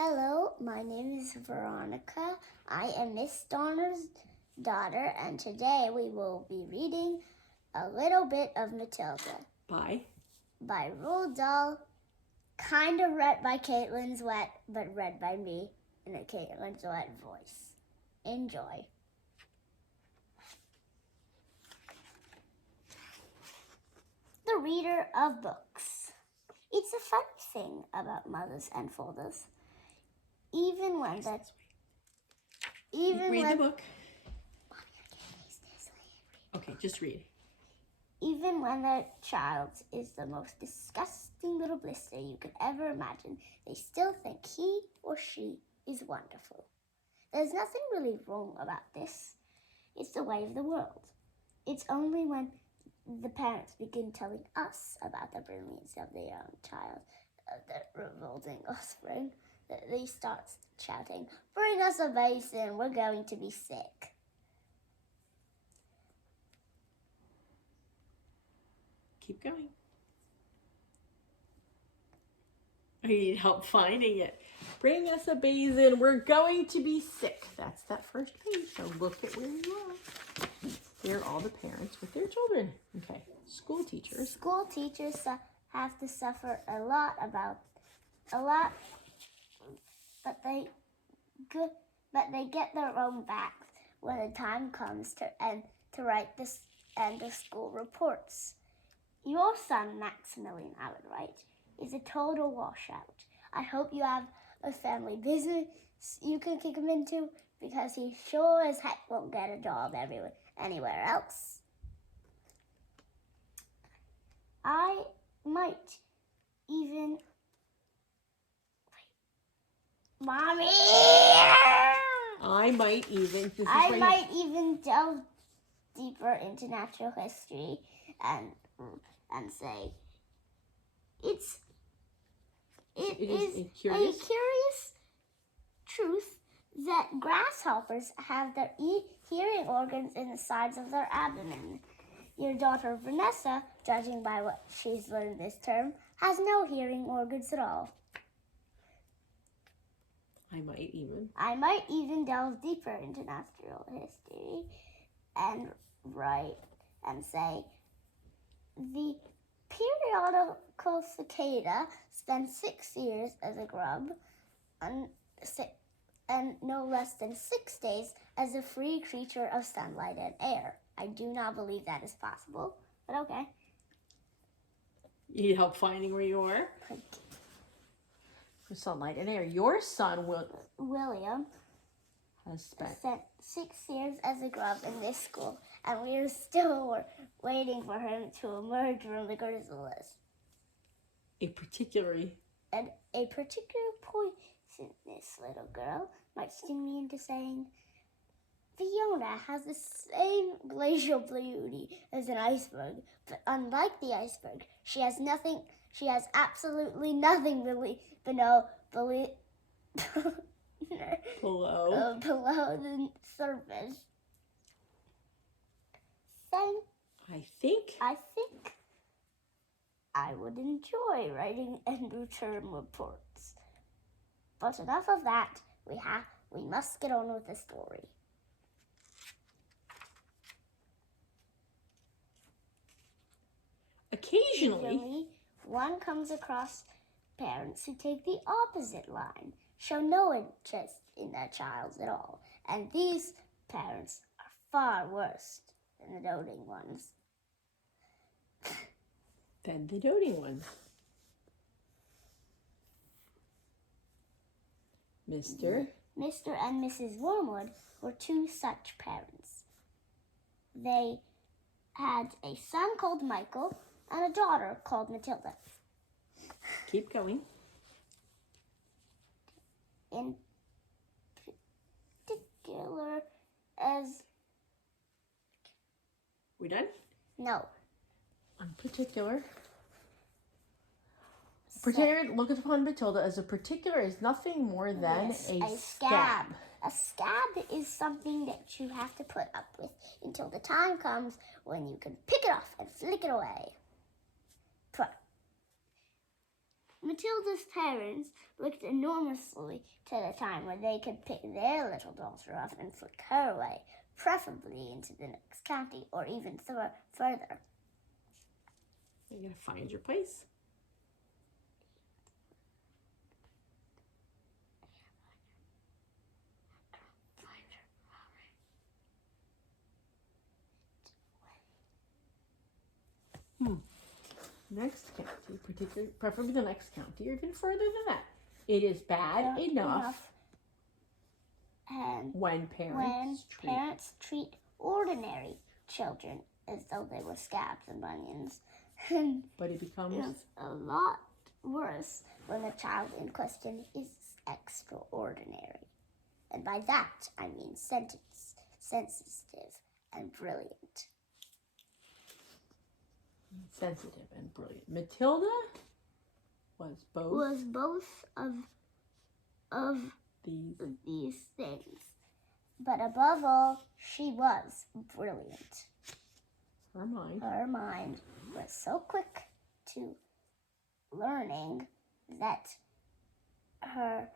Hello, my name is Veronica. I am Miss Donna's daughter, and today we will be reading a little bit of Matilda. By Roald Dahl, kind of read by Kate Winslet, but read by me in a Kate Winslet voice. Enjoy. The reader of books. It's a funny thing about mothers and fathers. Read the book. Okay, just read. Even when their child is the most disgusting little blister you could ever imagine, they still think he or she is wonderful. There's nothing really wrong about this. It's the way of the world. It's only when the parents begin telling us about the brilliance of their own child, their revolting offspring, that they start shouting, "Bring us a basin, we're going to be sick." Keep going. I need help finding it. Bring us a basin, we're going to be sick. That's that first page, so look at where you are. There are all the parents with their children. Okay, school teachers. School teachers have to suffer a lot, but they get their own backs when the time comes to write this end of school reports. Your son, Maximilian, I would write, is a total washout. I hope you have a family business you can kick him into, because he sure as heck won't get a job anywhere else. I might even... Mommy! I might even delve deeper into natural history and say it is a curious truth that grasshoppers have their hearing organs in the sides of their abdomen. Your daughter Vanessa, judging by what she's learned this term, has no hearing organs at all. I might even delve deeper into natural history and write and say, the periodical cicada spends 6 years as a grub and no less than 6 days as a free creature of sunlight and air. I do not believe that is possible, but okay. You need help finding where you are? For sunlight and air. Your son, William, has spent 6 years as a grub in this school, and we are still waiting for him to emerge from the chrysalis. A particular poisonous little girl might sting me into saying, Fiona has the same glacial beauty as an iceberg, but unlike the iceberg, she has absolutely nothing below the surface. I think I would enjoy writing end-of-term reports. But enough of that. We must get on with the story. Occasionally, one comes across parents who take the opposite line, show no interest in their child at all, and these parents are far worse than the doting ones. Mr. and Mrs. Wormwood were two such parents. They had a son called Michael and a daughter called Matilda. Keep going. In particular, as... We done? No. In particular. Look upon Matilda as a particular is nothing more than a scab. A scab is something that you have to put up with until the time comes when you can pick it off and flick it away. Matilda's parents looked enormously to the time when they could pick their little daughter up and flick her away, preferably into the next county or even further. You gotta find your place. Next county, preferably the next county, or even further than that. It is bad enough and when parents treat ordinary children as though they were scabs and bunions. But it becomes a lot worse when the child in question is extraordinary. And by that, I mean sensitive and brilliant. Sensitive and brilliant. Matilda was both of these things. But above all, she was brilliant. Her mind was so quick to learning that her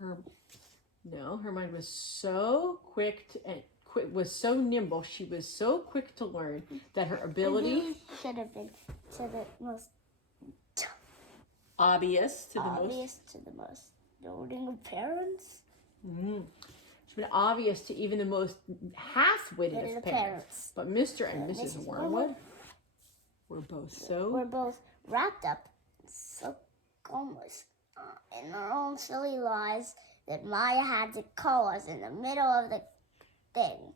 mind was so quick was so nimble. She was so quick to learn that her ability really should have been to the most obvious to the most doting of parents. It's been obvious to even the most half-witted of parents. But Mr. and Mrs. Wormwood were both wrapped up so almost in their own silly lies that Maya had to call us in the middle of the thing.